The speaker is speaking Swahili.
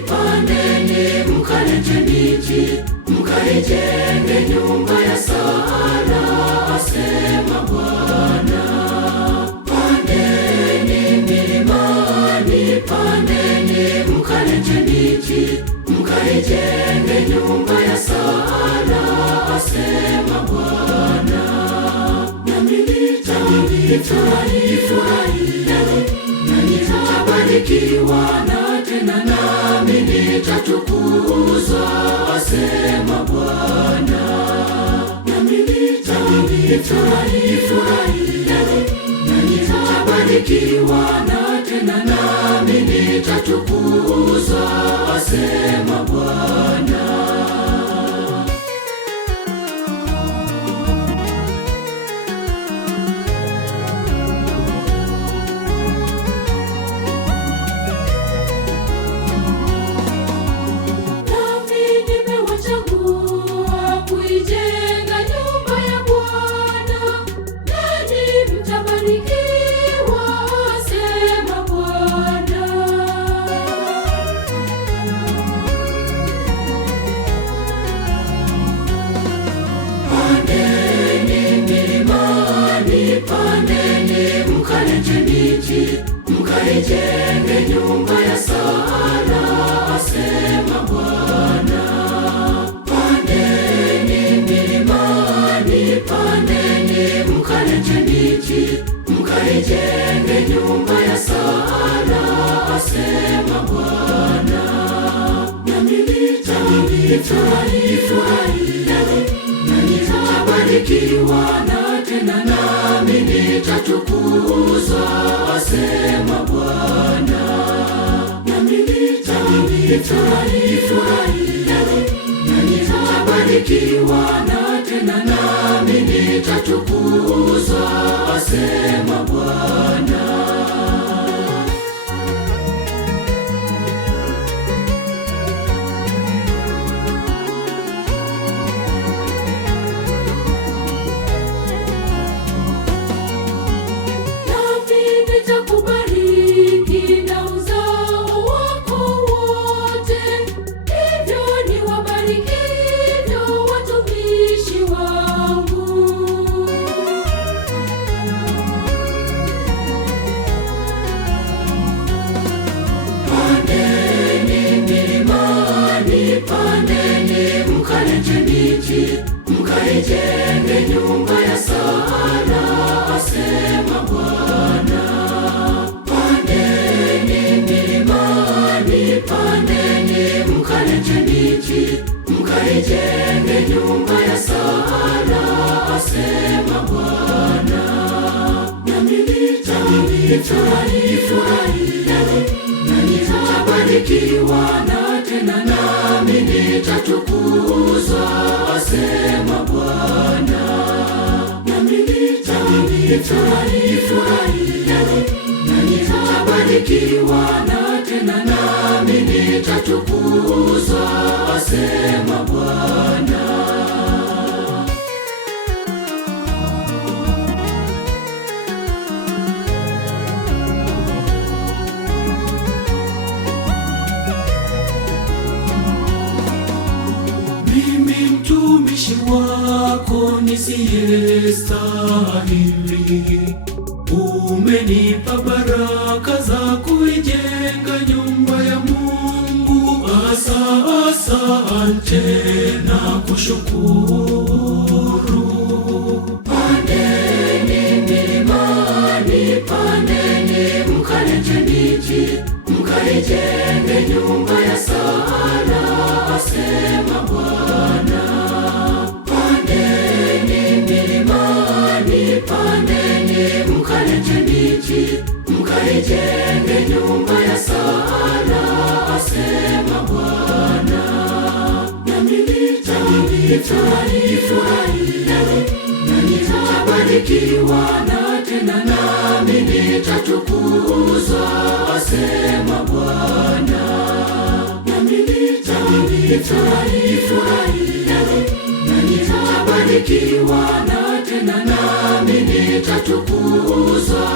pandeni mkalete miti, mkaijenge nyumba ya sala, asema Bwana. Pandeni milimani, pandeni mkalete miti, mkaijenge nyumba ya sala, asema Bwana. Nami nitafurahi, nanyi mtabarikiwa, na tena nami nitatukuzwa, asema Bwana. Nami nitafurahi, nanyi mtabarikiwa, na tena nami nitatukuzwa, asema Bwana. Pandeni mkalete miti, mkaijenge nyumba ya sala, asema Bwana. Pandeni milimani, pandeni mkalete miti, mkaijenge nyumba ya sala, asema Bwana. Nami nitafurahi, nanyi mtabarikiwa, na tena nami nitatukuzwa, asema Bwana. Nami nitafurahi, nanyi mtabarikiwa, na tena nami nitatukuzwa, asema Bwana. Pandeni mkalete miti, mkaijenge nyumba ya sala, asema Bwana. Pandeni milimani, pandeni mkalete miti, mkaijenge nyumba ya sala, asema Bwana. Nami nitafurahi, nanyi mtabarikiwa, na tena nami nitatukuzwa, asema Bwana. Nami nitafurahi, nanyi mtabarikiwa, na tena nami nitatukuzwa, asema Bwana. Mimi mtumishi wako nisiyestahili, umenipa baraka za kuijenga nyumba ya Mungu. Asante na kushukuru. Pandeni milimani, pandeni mkalete miti, mkaijenge nyumba ya sala, asema Bwana. Pandeni milimani, pandeni mkalete miti, mkaijenge nyumba ya sala, asema Bwana. Nami nitafurahi, nanyi mtabarikiwa, na tena nami nitatukuzwa, asema Bwana. Nami nitafurahi, nanyi mtabarikiwa, na tena nami nitatukuzwa,